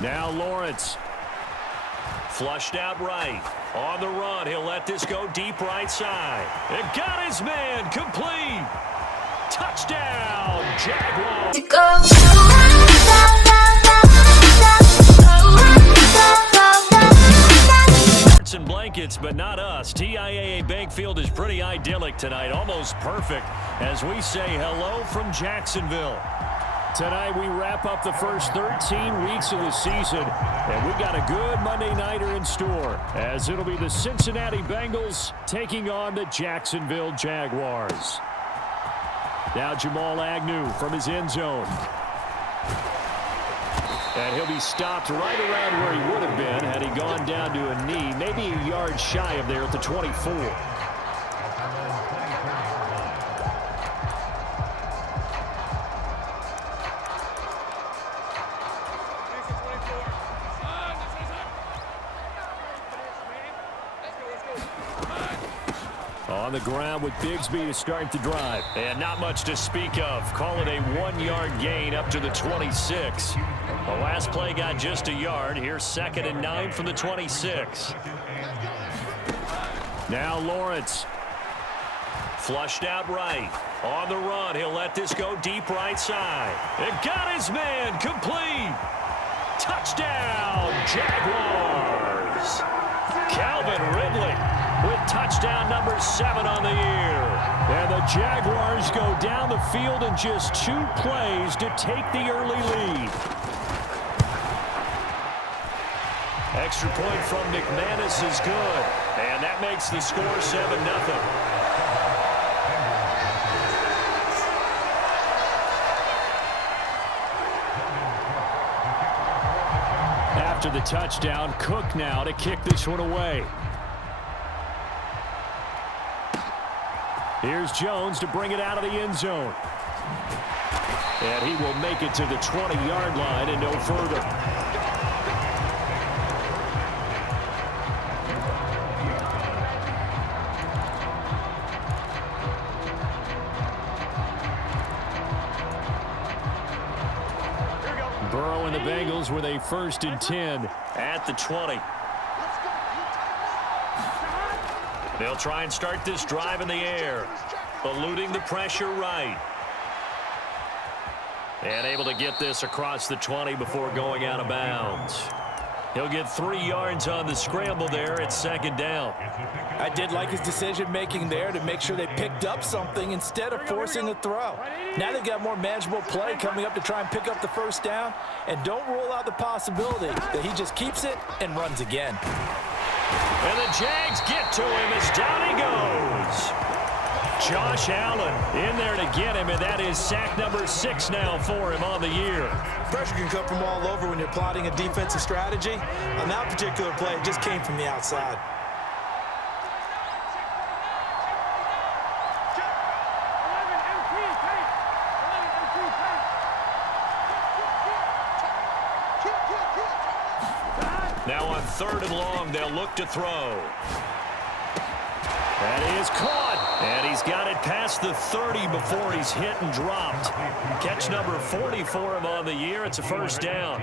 Now Lawrence. Flushed out right. On the run, he'll let this go deep right side. It got his man complete. Touchdown, Jaguars. And blankets, but not us. TIAA Bank Field is pretty idyllic tonight, almost perfect, as we say hello from Jacksonville. Tonight we wrap up the first 13 weeks of the season, and we got a good Monday nighter in store, as it'll be the Cincinnati Bengals taking on the Jacksonville Jaguars. Now Jamal Agnew from his end zone. And he'll be stopped right around where he would have been had he gone down to a knee, maybe a yard shy of there at the 24. On the ground with Bigsby to start the drive. And not much to speak of. Call it a 1-yard gain up to the 26. The last play got just a yard. Here's 2nd and 9 from the 26. Now Lawrence. Flushed out right. On the run, he'll let this go deep right side. It got his man complete. Touchdown, Jaguars. Calvin Ridley with touchdown number 7 on the year. And the Jaguars go down the field in just 2 plays to take the early lead. Extra point from McManus is good. And that makes the score 7-0. After the touchdown, Cook now to kick this one away. Here's Jones to bring it out of the end zone. And he will make it to the 20-yard line and no further. Burrow and the Bengals with a 1st and 10 at the 20. They'll try and start this drive in the air, eluding the pressure right. And able to get this across the 20 before going out of bounds. He'll get 3 yards on the scramble there at 2nd down. I did like his decision-making there to make sure they picked up something instead of forcing a throw. Now they've got more manageable play coming up to try and pick up the 1st down, and don't rule out the possibility that he just keeps it and runs again. And the Jags get to him as down he goes. Josh Allen in there to get him, and that is sack number 6 now for him on the year. Pressure can come from all over when you're plotting a defensive strategy. On that particular play, it just came from the outside. Now on 3rd and long, they'll look to throw. That is caught, and he's got it past the 30 before he's hit and dropped. Catch number 40 for him on the year. It's a 1st down.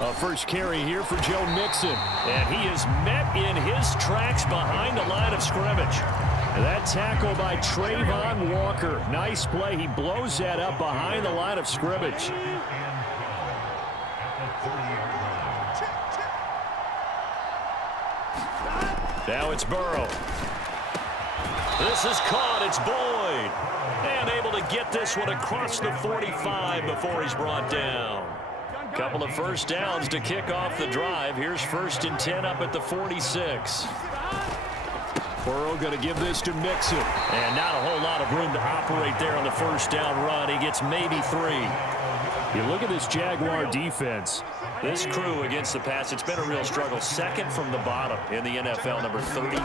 A first carry here for Joe Mixon, and he is met in his tracks behind the line of scrimmage. That tackle by Trayvon Walker. Nice play. He blows that up behind the line of scrimmage. Now it's Burrow. This is caught. It's Boyd. And able to get this one across the 45 before he's brought down. Couple of 1st downs to kick off the drive. Here's 1st and 10 up at the 46. Burrow going to give this to Mixon. And not a whole lot of room to operate there on the 1st down run. He gets maybe 3. You look at this Jaguar defense. This crew against the pass, it's been a real struggle. 2nd from the bottom in the NFL, number 31.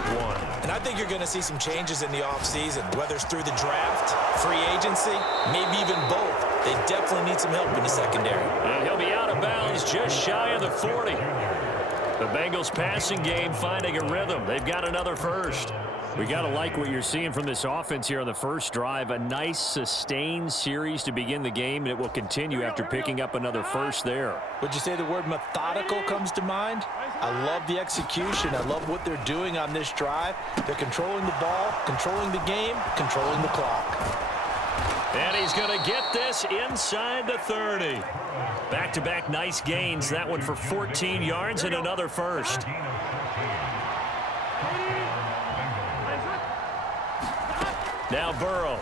And I think you're going to see some changes in the offseason, whether it's through the draft, free agency, maybe even both. They definitely need some help in the secondary. And he'll be out of bounds just shy of the 40. The Bengals passing game finding a rhythm. They've got another 1st. We got to like what you're seeing from this offense here on the first drive. A nice, sustained series to begin the game, and it will continue after picking up another first there. Would you say the word methodical comes to mind? I love the execution. I love what they're doing on this drive. They're controlling the ball, controlling the game, controlling the clock. And he's going to get this inside the 30. Back-to-back nice gains. That one for 14 yards and another first. Now Burrow.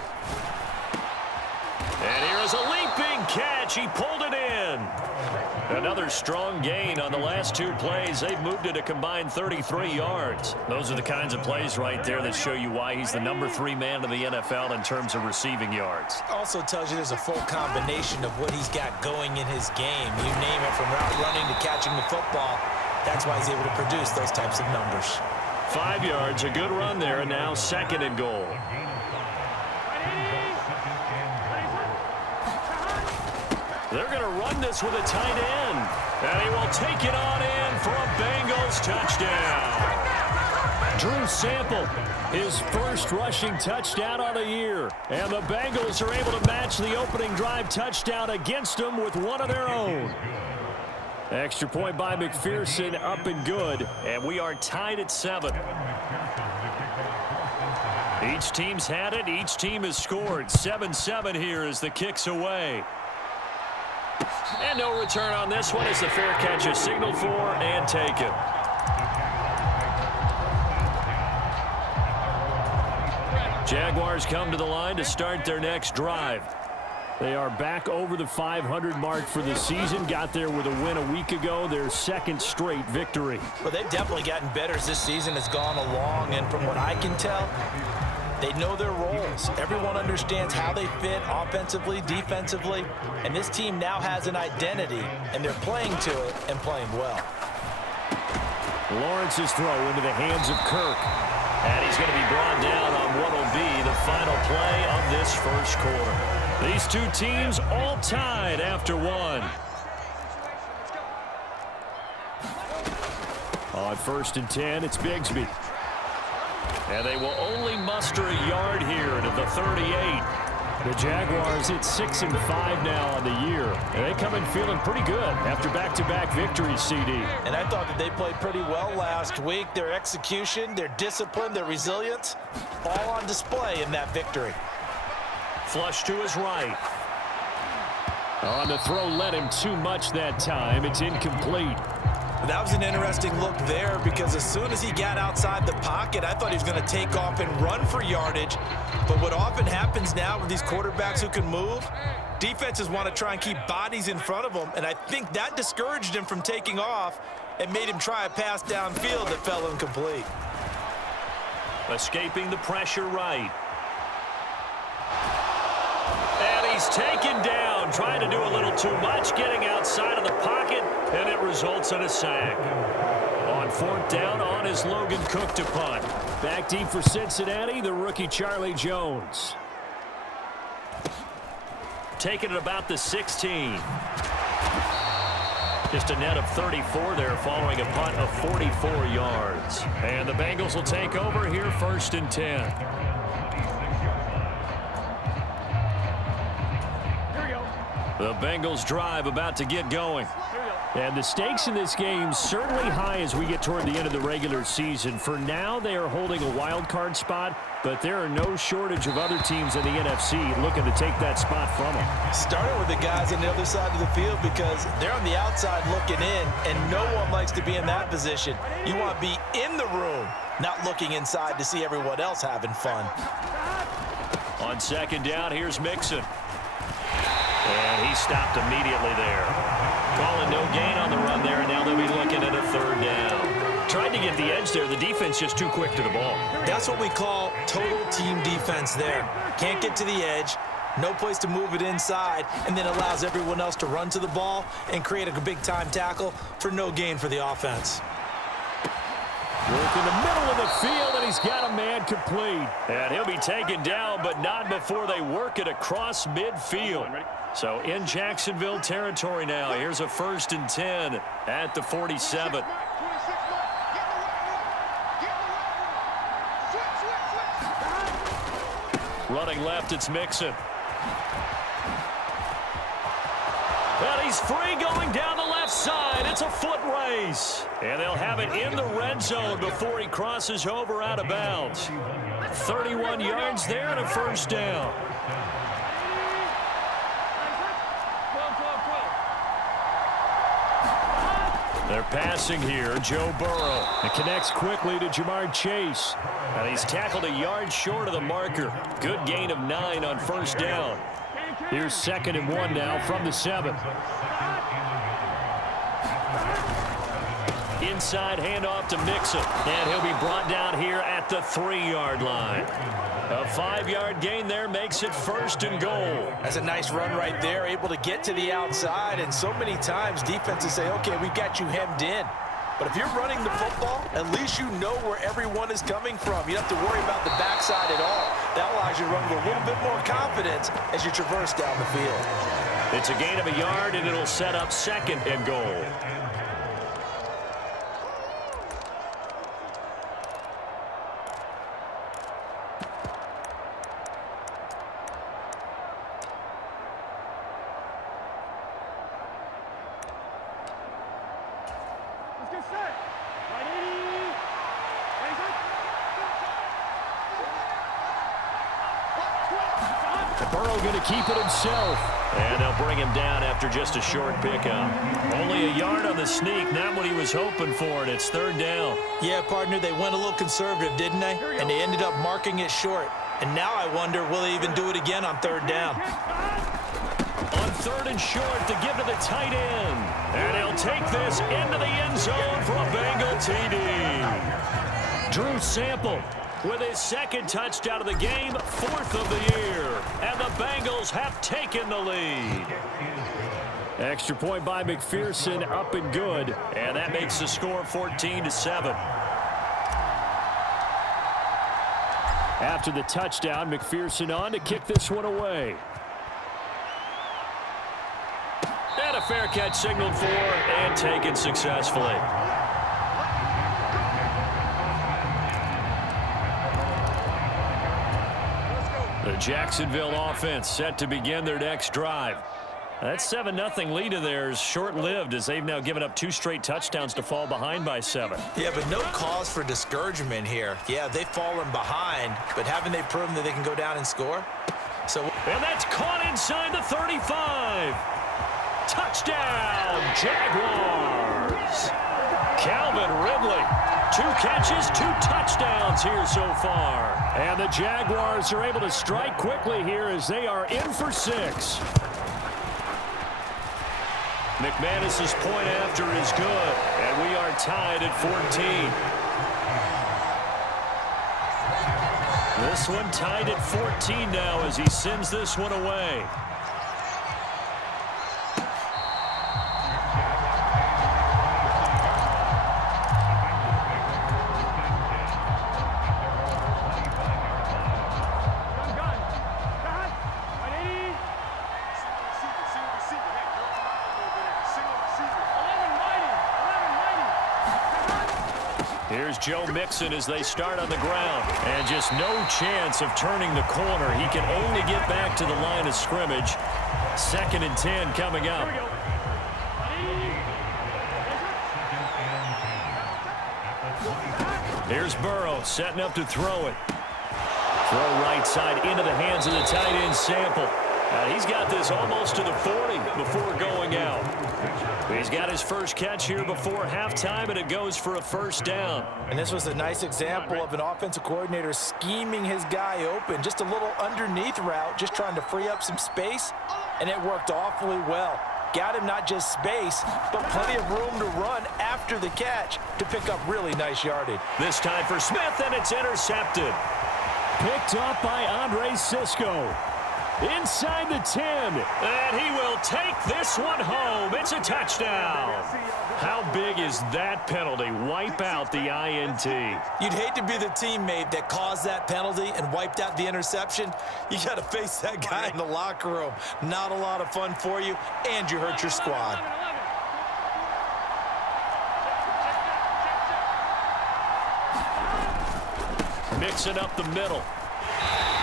And here is a leaping catch. He pulled it in. Another strong gain on the last two plays. They've moved it a combined 33 yards. Those are the kinds of plays right there that show you why he's the #3 man in the NFL in terms of receiving yards. Also tells you there's a full combination of what he's got going in his game. You name it, from route running to catching the football. That's why he's able to produce those types of numbers. 5 yards, a good run there, and now 2nd and goal. They're going to run this with a tight end. And he will take it on in for a Bengals touchdown. Drew Sample, his first rushing touchdown on the year. And the Bengals are able to match the opening drive touchdown against them with one of their own. Extra point by McPherson, up and good. And we are tied at 7. Each team's had it. Each team has scored. 7-7 here as the kick's away. And no return on this one as the fair catch is signaled for and taken. Jaguars come to the line to start their next drive. They are back over the 500 mark for the season. Got there with a win a week ago, their 2nd straight victory. Well, they've definitely gotten better as this season has gone along, and from what I can tell, they know their roles. Everyone understands how they fit offensively, defensively, and this team now has an identity, and they're playing to it and playing well. Lawrence's throw into the hands of Kirk. And he's going to be brought down on what will be the final play of this first quarter. These two teams all tied after one. On 1st and 10, it's Bigsby. And they will only muster a yard here to the 38. The Jaguars at 6-5 now on the year. And they come in feeling pretty good after back-to-back victories, CD. And I thought that they played pretty well last week. Their execution, their discipline, their resilience, all on display in that victory. Flush to his right. On the throw, led him too much that time. It's incomplete. That was an interesting look there, because as soon as he got outside the pocket, I thought he was going to take off and run for yardage. But what often happens now with these quarterbacks who can move, defenses want to try and keep bodies in front of them, and I think that discouraged him from taking off and made him try a pass downfield that fell incomplete. Escaping the pressure right. And he's taken down, trying to do a little too much, getting outside of the pocket, and it results in a sack. On 4th down, on is Logan Cook to punt. Back deep for Cincinnati, the rookie Charlie Jones. Taking it about the 16. Just a net of 34 there following a punt of 44 yards. And the Bengals will take over here 1st and 10. The Bengals drive about to get going. And the stakes in this game certainly high as we get toward the end of the regular season. For now, they are holding a wild card spot, but there are no shortage of other teams in the NFC looking to take that spot from them. Starting with the guys on the other side of the field, because they're on the outside looking in, and no one likes to be in that position. You want to be in the room, not looking inside to see everyone else having fun. On 2nd down, here's Mixon. And he stopped immediately there. Calling no gain on the run there, and now they'll be looking at a 3rd down. Tried to get the edge there. The defense just too quick to the ball. That's what we call total team defense there. Can't get to the edge, no place to move it inside, and then allows everyone else to run to the ball and create a big-time tackle for no gain for the offense. Work in the middle of the field, and he's got a man complete. And he'll be taken down, but not before they work it across midfield. So in Jacksonville territory now. Here's a 1st and 10 at the 47. Running left, it's Mixon. And he's free going down the left side. It's a foot race. And they'll have it in the red zone before he crosses over out of bounds. 31 yards there and a first down. They're passing here. Joe Burrow. It connects quickly to Jamar Chase. And he's tackled a yard short of the marker. Good gain of 9 on first down. Here's 2nd and 1 now from the 7. Inside handoff to Mixon. And he'll be brought down here at the 3-yard line. A 5-yard gain there makes it 1st and goal. That's a nice run right there, able to get to the outside. And so many times defenses say, okay, we've got you hemmed in. But if you're running the football, at least you know where everyone is coming from. You don't have to worry about the backside at all. That allows you to run with a little bit more confidence as you traverse down the field. It's a gain of a yard, and it'll set up 2nd and goal. Burrow going to keep it himself. And they'll bring him down after just a short pickup. Only a yard on the sneak, not what he was hoping for, and it's 3rd down. Yeah, partner, they went a little conservative, didn't they? And they ended up marking it short. And now I wonder, will they even do it again on 3rd down? On 3rd and short to give to the tight end. And he'll take this into the end zone for a Bengal TD. Drew Sample with his 2nd touchdown of the game, 4th of the year. And the Bengals have taken the lead. Extra point by McPherson, up and good. And that makes the score 14-7. After the touchdown, McPherson on to kick this one away. And a fair catch signaled for and taken successfully. The Jacksonville offense set to begin their next drive. That 7-0 lead of theirs short-lived as they've now given up 2 straight touchdowns to fall behind by 7. Yeah, but no cause for discouragement here. Yeah, they've fallen behind, but haven't they proven that they can go down and score? And that's caught inside the 35. Touchdown, Jaguars. Calvin Ridley, 2 catches, 2 touchdowns here so far. And the Jaguars are able to strike quickly here as they are in for 6. McManus's point after is good, and we are tied at 14. This one tied at 14 now as he sends this one away. Here's Joe Mixon as they start on the ground. And just no chance of turning the corner. He can only get back to the line of scrimmage. 2nd and 10 coming up. Here's Burrow setting up to throw it. Throw right side into the hands of the tight end Sample. He's got this almost to the 40 before going out. He's got his first catch here before halftime, and it goes for a first down. And this was a nice example of an offensive coordinator scheming his guy open. Just a little underneath route, just trying to free up some space, and it worked awfully well. Got him not just space, but plenty of room to run after the catch to pick up really nice yardage. This time for Smith, and it's intercepted. Picked up by Andre Sisco. Inside the 10, and he will take this one home. It's a touchdown. How big is that penalty? Wipe out the INT. You'd hate to be the teammate that caused that penalty and wiped out the interception. You got to face that guy in the locker room. Not a lot of fun for you, and you hurt your squad. Mixing up the middle.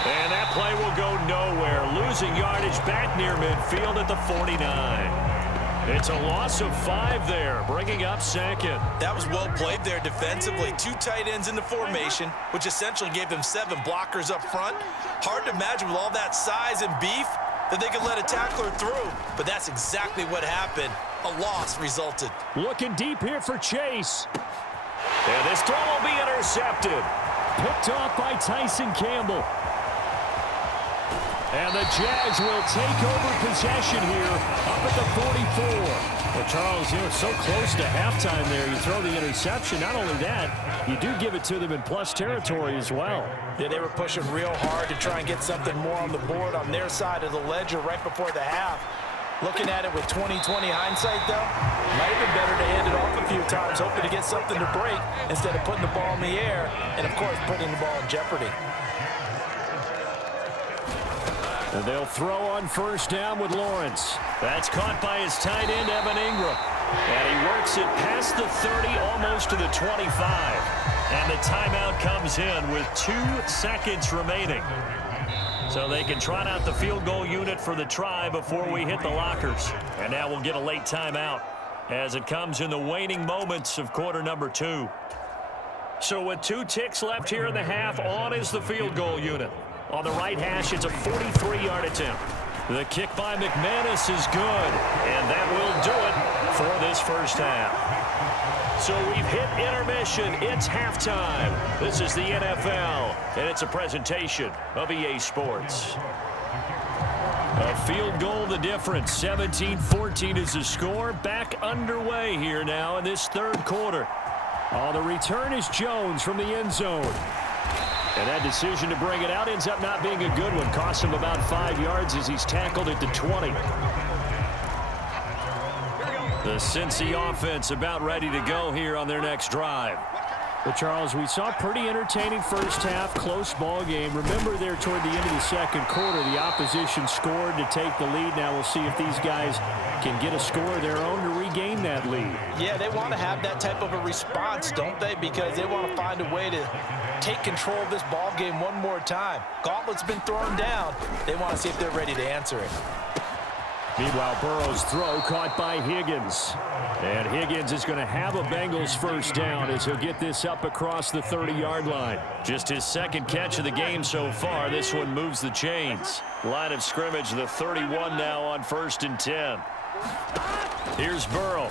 And that play will go nowhere, losing yardage back near midfield at the 49. It's a loss of 5 there, bringing up second. That was well played there defensively. 2 tight ends in the formation, which essentially gave them 7 blockers up front. Hard to imagine with all that size and beef that they could let a tackler through, but that's exactly what happened. A loss resulted. Looking deep here for Chase. And this throw will be intercepted. Picked off by Tyson Campbell. And the Jags will take over possession here up at the 44. Well, Charles, you know, so close to halftime there. You throw the interception. Not only that, you do give it to them in plus territory as well. Yeah, they were pushing real hard to try and get something more on the board on their side of the ledger right before the half. Looking at it with 20/20 hindsight, though, might have been better to hand it off a few times, hoping to get something to break instead of putting the ball in the air and, of course, putting the ball in jeopardy. And they'll throw on first down with Lawrence. That's caught by his tight end, Evan Ingram. And he works it past the 30, almost to the 25. And the timeout comes in with 2 seconds remaining. So they can trot out the field goal unit for the try before we hit the lockers. And now we'll get a late timeout as it comes in the waning moments of quarter number 2. So with 2 ticks left here in the half, on is the field goal unit. On the right hash, it's a 43-yard attempt. The kick by McManus is good, and that will do it for this first half. So we've hit intermission. It's halftime. This is the NFL, and it's a presentation of EA Sports. A field goal the difference. 17-14 is the score. Back underway here now in this third quarter. On the return is Jones from the end zone. And that decision to bring it out ends up not being a good one. Costs him about 5 yards as he's tackled at the 20. The Cincy offense about ready to go here on their next drive. But, Charles, we saw a pretty entertaining first half, close ball game. Remember there toward the end of the second quarter, the opposition scored to take the lead. Now we'll see if these guys can get a score of their own to regain that lead. Yeah, they want to have that type of a response, don't they? Because they want to find a way to take control of this ball game one more time. Gauntlet's been thrown down. They want to see if they're ready to answer it. Meanwhile, Burrow's throw caught by Higgins. And Higgins is going to have a Bengals first down as he'll get this up across the 30-yard line. Just his second catch of the game so far. This one moves the chains. Line of scrimmage, the 31 now on 1st and 10. Here's Burrow.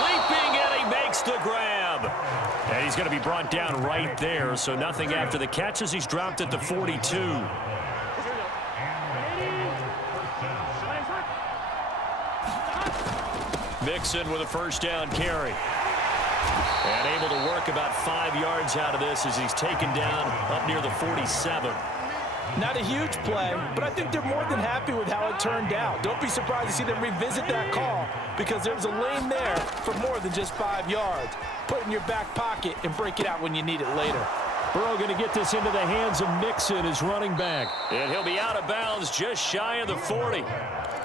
Leaping, and he makes the grab. And he's going to be brought down right there, so nothing after the catch as he's dropped at the 42. Mixon with a first down carry. And able to work about 5 yards out of this as he's taken down up near the 47. Not a huge play, but I think they're more than happy with how it turned out. Don't be surprised to see them revisit that call because there's a lane there for more than just 5 yards. Put it in your back pocket and break it out when you need it later. Burrow going to get this into the hands of Mixon, his running back. And he'll be out of bounds just shy of the 40.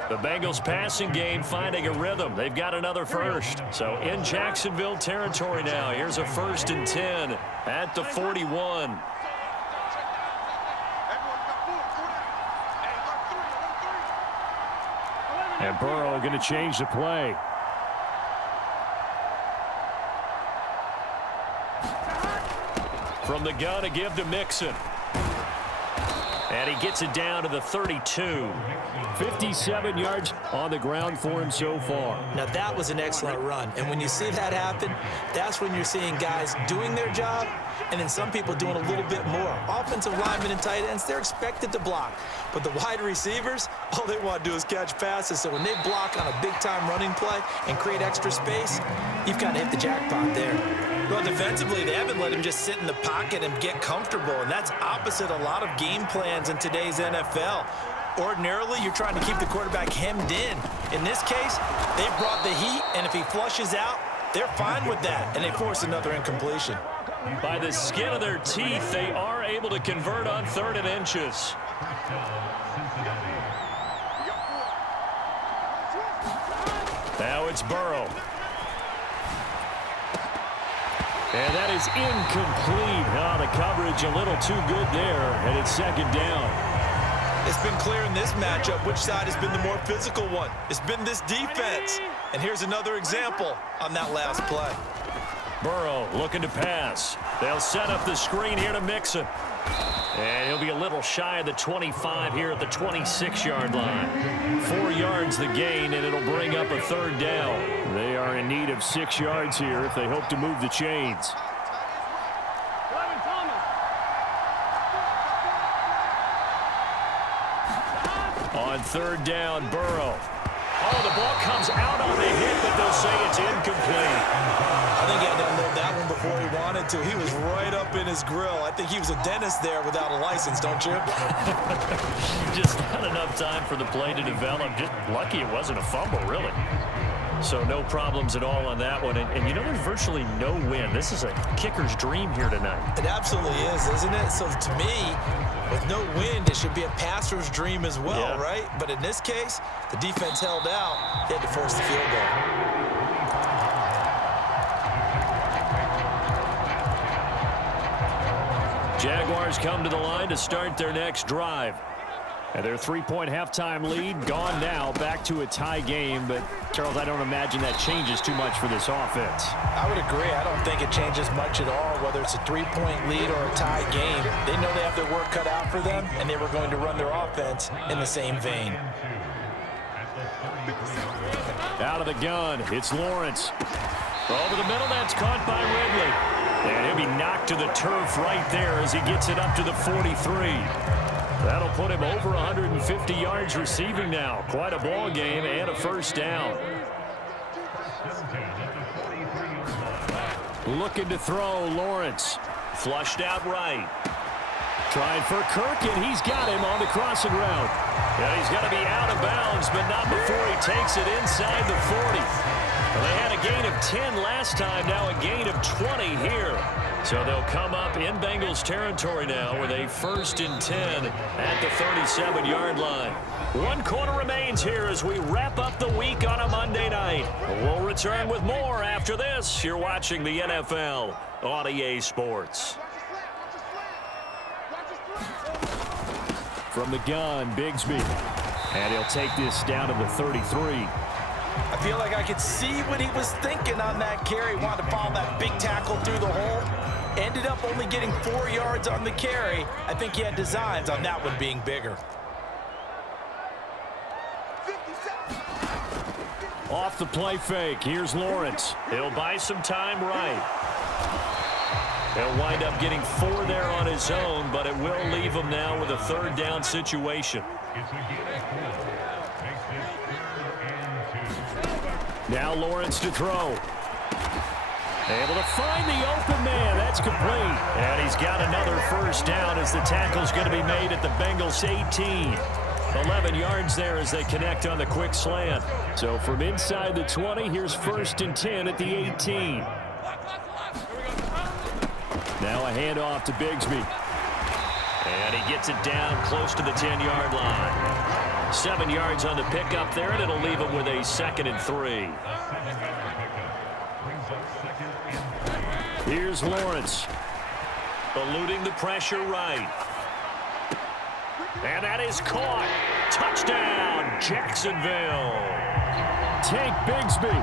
The Bengals passing game finding a rhythm. They've got another first. So in Jacksonville territory now. Here's a 1st and 10 at the 41. And Burrow going to change the play. From the gun, a give to Mixon. And he gets it down to the 32. 57 yards on the ground for him so far. Now, that was an excellent run. And when you see that happen, that's when you're seeing guys doing their job and then some people doing a little bit more. Offensive linemen and tight ends, they're expected to block. But the wide receivers, all they want to do is catch passes. So when they block on a big-time running play and create extra space, you've kind of hit the jackpot there. Well, defensively, they haven't let him just sit in the pocket and get comfortable, and that's opposite a lot of game plans in today's NFL. Ordinarily, you're trying to keep the quarterback hemmed in. In this case, they brought the heat, and if he flushes out, they're fine with that, and they force another incompletion. By the skin of their teeth, they are able to convert on 3rd and inches. Now it's Burrow. And that is incomplete. Oh, the coverage a little too good there, and it's second down. It's been clear in this matchup which side has been the more physical one. It's been this defense. And here's another example on that last play. Burrow looking to pass. They'll set up the screen here to Mixon. And he'll be a little shy of the 25 here at the 26-yard line. 4 yards the gain, and it'll bring up a third down. They are in need of 6 yards here if they hope to move the chains. On third down, Burrow. Oh, the ball comes out on the hit, but they'll say it's incomplete. I think he had to unload that one before he wanted to. He was right up in his grill. I think he was a dentist there without a license, don't you? Just not enough time for the play to develop. Just lucky it wasn't a fumble, really. So no problems at all on that one. And you know, there's virtually no wind. This is a kicker's dream here tonight. It absolutely is, isn't it? So to me, with no wind, it should be a passer's dream as well, right? But in this case, the defense held out. They had to force the field goal. Jaguars come to the line to start their next drive. And their 3-point halftime lead gone now, back to a tie game. But, Charles, I don't imagine that changes too much for this offense. I would agree. I don't think it changes much at all, whether it's a 3-point lead or a tie game. They know they have their work cut out for them, and they were going to run their offense in the same vein. Out of the gun, it's Lawrence. Over the middle, that's caught by Ridley. And he'll be knocked to the turf right there as he gets it up to the 43. That'll put him over 150 yards receiving now. Quite a ball game and a first down. Looking to throw, Lawrence. Flushed out right. Trying for Kirk, and he's got him on the crossing route. Yeah, he's going to be out of bounds, but not before he takes it inside the 40. Well, they had a gain of 10 last time, now a gain of 20 here. So they'll come up in Bengals territory now with a 1st and 10 at the 37-yard line. 1 quarter remains here as we wrap up the week on a Monday night. We'll return with more after this. You're watching the NFL on EA Sports. From the gun, Bigsby. And he'll take this down to the 33. I feel like I could see what he was thinking on that carry. Wanted to follow that big tackle through the hole. Ended up only getting 4 yards on the carry. I think he had designs on that one being bigger. Off the play fake, here's Lawrence. He'll buy some time right. He'll wind up getting 4 there on his own, but it will leave him now with a 3rd down situation. Now Lawrence to throw. Able to find the open man. That's complete. And he's got another 1st down as the tackle's going to be made at the Bengals 18. 11 yards there as they connect on the quick slant. So from inside the 20, here's 1st and 10 at the 18. Now a handoff to Bigsby. And he gets it down close to the 10-yard line. 7 yards on the pickup there, and it'll leave him with a 2nd and 3. Here's Lawrence. Eluding the pressure right. And that is caught. Touchdown, Jacksonville. Tank Bigsby.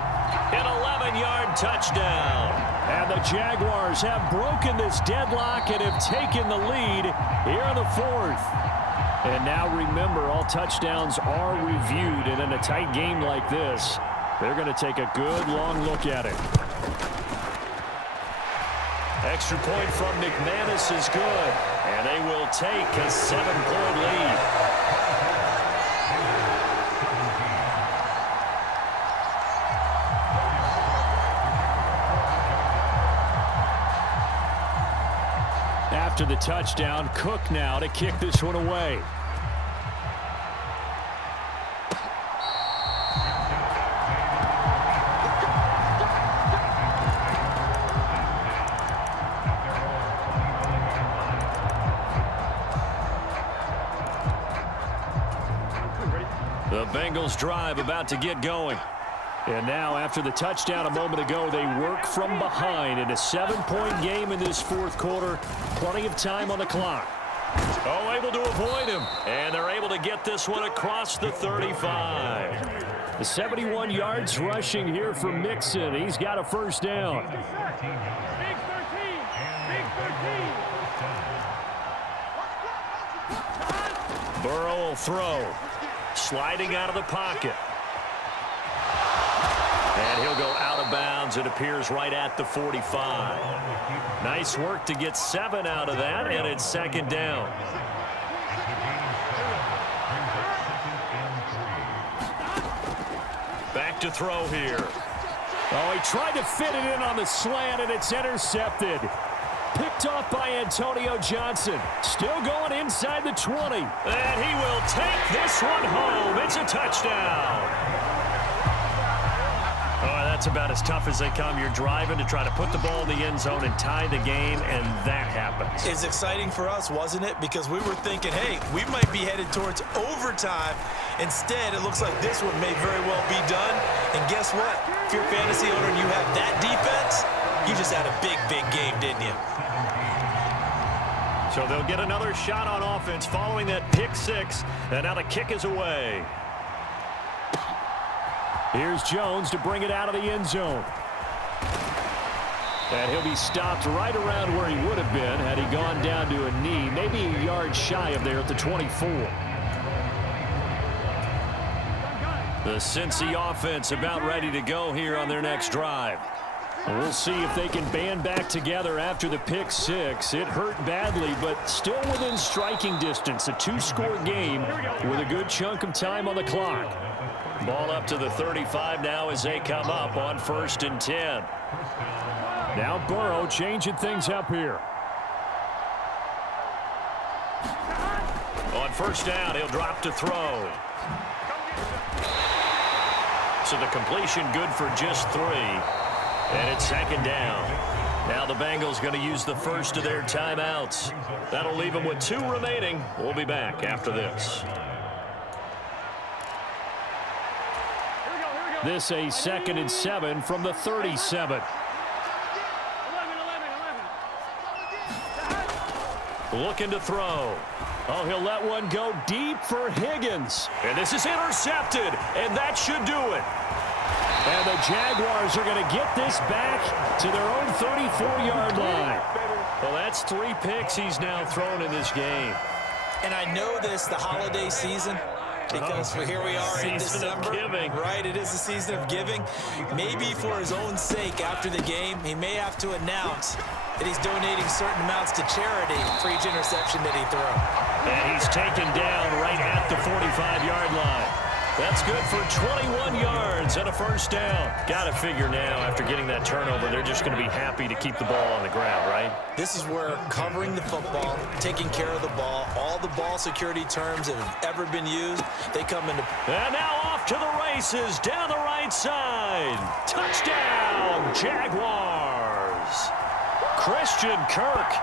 An 11-yard touchdown. And the Jaguars have broken this deadlock and have taken the lead here in the 4th. And now remember, all touchdowns are reviewed. And in a tight game like this, they're going to take a good long look at it. Extra point from McManus is good. And they will take a 7-point lead. After the touchdown, Cook now to kick this one away. The Bengals drive about to get going. And now, after the touchdown a moment ago, they work from behind in a 7-point game in this fourth quarter. Plenty of time on the clock. Oh, able to avoid him. And they're able to get this one across the 35. The 71 yards rushing here for Mixon. He's got a first down. Big 13. Big 13. Burrow will throw. Sliding out of the pocket. And he'll go out of bounds, it appears, right at the 45. Nice work to get 7 out of that, and it's second down. Back to throw here. Oh, he tried to fit it in on the slant, and it's intercepted. Picked off by Antonio Johnson. Still going inside the 20. And he will take this one home. It's a touchdown. Oh, that's about as tough as they come. You're driving to try to put the ball in the end zone and tie the game, and that happens. It's exciting for us, wasn't it? Because we were thinking, hey, we might be headed towards overtime. Instead, it looks like this one may very well be done. And guess what? If you're a fantasy owner and you have that defense, you just had a big, big game, didn't you? So they'll get another shot on offense following that pick 6, and now the kick is away. Here's Jones to bring it out of the end zone. And he'll be stopped right around where he would have been had he gone down to a knee, maybe a yard shy of there at the 24. The Cincy offense about ready to go here on their next drive. We'll see if they can band back together after the pick 6. It hurt badly, but still within striking distance. A 2-score game with a good chunk of time on the clock. Ball up to the 35 now as they come up on 1st and 10. Now Burrow changing things up here. On 1st down, he'll drop to throw. So the completion good for just 3. And it's 2nd down. Now the Bengals going to use the first of their timeouts. That'll leave them with 2 remaining. We'll be back after this. This a 2nd and 7 from the 37. 11. Looking to throw. Oh, he'll let one go deep for Higgins. And this is intercepted, and that should do it. And the Jaguars are going to get this back to their own 34-yard line. Well, that's 3 picks he's now thrown in this game. And I know this, the holiday season, because here we are in December. Right, it is the season of giving. Maybe for his own sake after the game, he may have to announce that he's donating certain amounts to charity for each interception that he throws. And he's taken down right at the 45-yard line. That's good for 21 yards and a first down. Got to figure now, after getting that turnover, they're just going to be happy to keep the ball on the ground, right? This is where covering the football, taking care of the ball, all the ball security terms that have ever been used, they come into... And now off to the races, down the right side. Touchdown, Jaguars. Christian Kirk,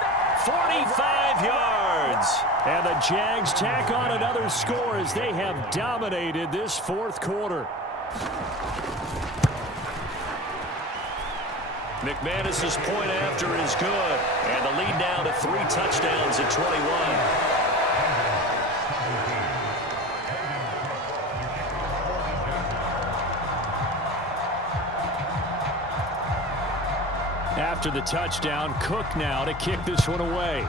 45 yards. And the Jags tack on another score as they have dominated this fourth quarter. McManus's point after is good. And the lead now to 3 touchdowns at 21. After the touchdown, Cook now to kick this one away.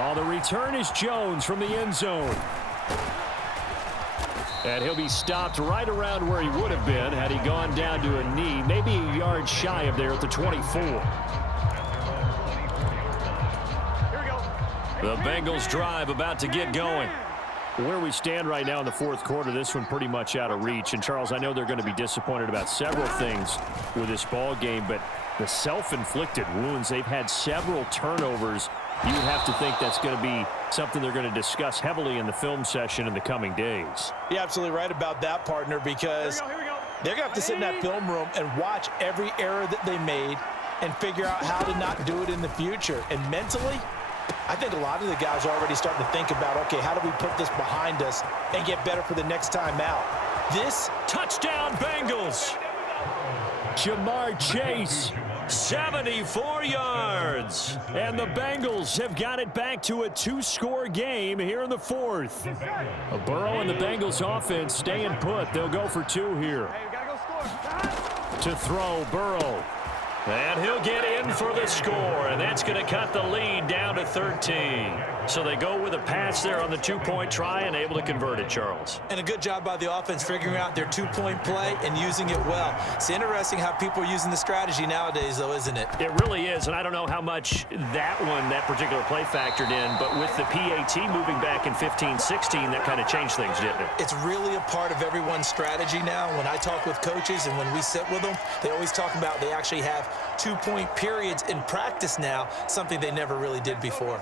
Oh, the return is Jones from the end zone. And he'll be stopped right around where he would have been had he gone down to a knee, maybe a yard shy of there at the 24. The Bengals drive about to get going. Where we stand right now in the fourth quarter, this one pretty much out of reach. And, Charles, I know they're going to be disappointed about several things with this ball game, but the self-inflicted wounds, they've had several turnovers. You have to think that's going to be something they're going to discuss heavily in the film session in the coming days. You're absolutely right about that, partner, because they're going to have to sit in that film room and watch every error that they made and figure out how to not do it in the future. And mentally, I think a lot of the guys are already starting to think about, okay, how do we put this behind us and get better for the next time out? This Touchdown, Bengals. Jamar Chase. 74 yards. And the Bengals have got it back to a 2-score game here in the fourth. Burrow and the Bengals offense staying put. They'll go for 2 here. Hey, we gotta go score. To throw, Burrow. And he'll get in for the score, and that's going to cut the lead down to 13. So they go with a pass there on the 2-point try and able to convert it, Charles. And a good job by the offense figuring out their 2-point play and using it well. It's interesting how people are using the strategy nowadays, though, isn't it? It really is, and I don't know how much that particular play factored in, but with the PAT moving back in 15-16, that kind of changed things, didn't it? It's really a part of everyone's strategy now. When I talk with coaches and when we sit with them, they always talk about they actually have 2-point periods in practice now, something they never really did before.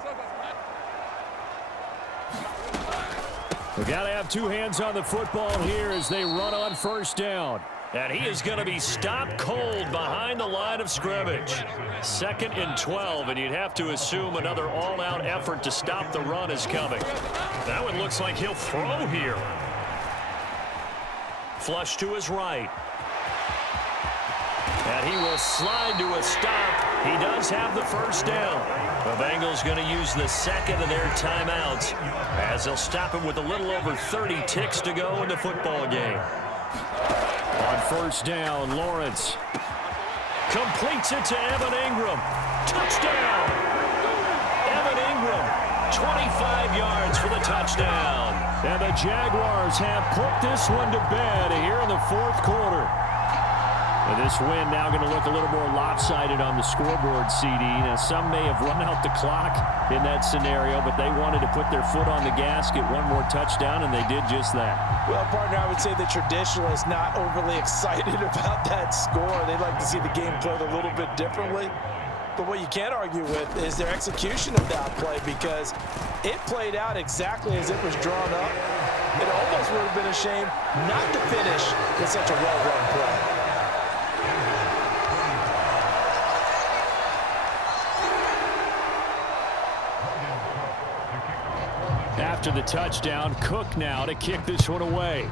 We got to have 2 hands on the football here as they run on first down. And he is going to be stopped cold behind the line of scrimmage. 2nd and 12, and you'd have to assume another all-out effort to stop the run is coming. That one looks like he'll throw here. Flush to his right. And he will slide to a stop. He does have the first down. The Bengals going to use the second of their timeouts as they'll stop it with a little over 30 ticks to go in the football game. On first down, Lawrence Completes it to Evan Ingram. Touchdown! Evan Ingram, 25 yards for the touchdown. And the Jaguars have put this one to bed here in the fourth quarter. And this win now going to look a little more lopsided on the scoreboard, CD. Now, some may have run out the clock in that scenario, but they wanted to put their foot on the gas, get one more touchdown, and they did just that. Well, partner, I would say the traditionalists not overly excited about that score. They'd like to see the game played a little bit differently. But what you can't argue with is their execution of that play, because it played out exactly as it was drawn up. It almost would have been a shame not to finish with such a well-run play. After the touchdown, Cook now to kick this one away.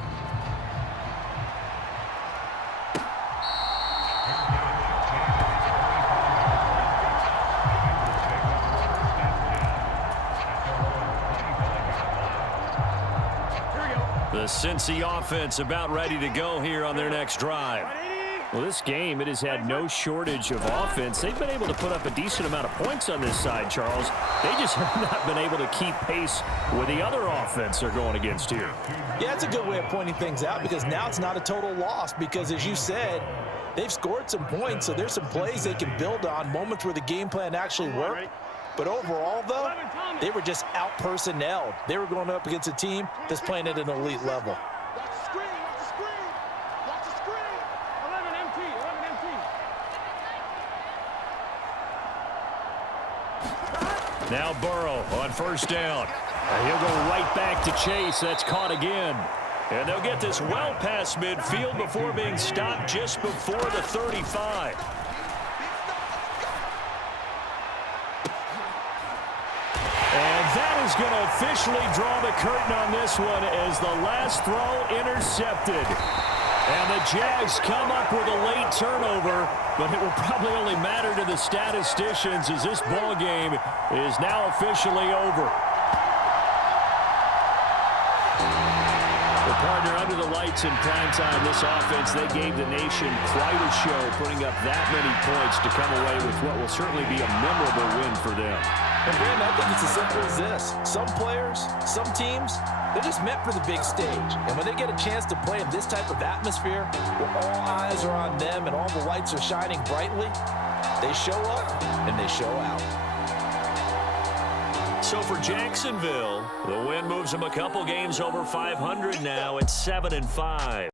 The Cincy offense about ready to go here on their next drive. Well, this game, it has had no shortage of offense. They've been able to put up a decent amount of points on this side, Charles. They just have not been able to keep pace with the other offense they're going against here. Yeah, it's a good way of pointing things out, because now it's not a total loss, because as you said, they've scored some points, so there's some plays they can build on, moments where the game plan actually worked. But overall, though, they were just out-personnelled. They were going up against a team that's playing at an elite level. Watch the screen, watch the screen. Watch the screen. 11 MT, 11 MT. Now Burrow on first down. And he'll go right back to Chase. That's caught again. And they'll get this well past midfield before being stopped just before the 35. And that is going to officially draw the curtain on this one as the last throw intercepted. And the Jags come up with a late turnover, but it will probably only matter to the statisticians as this ball game is now officially over. The partner under the lights in primetime, this offense, they gave the nation quite a show, putting up that many points to come away with what will certainly be a memorable win for them. And Brandon, I think it's as simple as this. Some players, some teams, they're just meant for the big stage. And when they get a chance to play in this type of atmosphere, where all eyes are on them and all the lights are shining brightly, they show up and they show out. So for Jacksonville, the win moves them a couple games over 500 now at 7-5.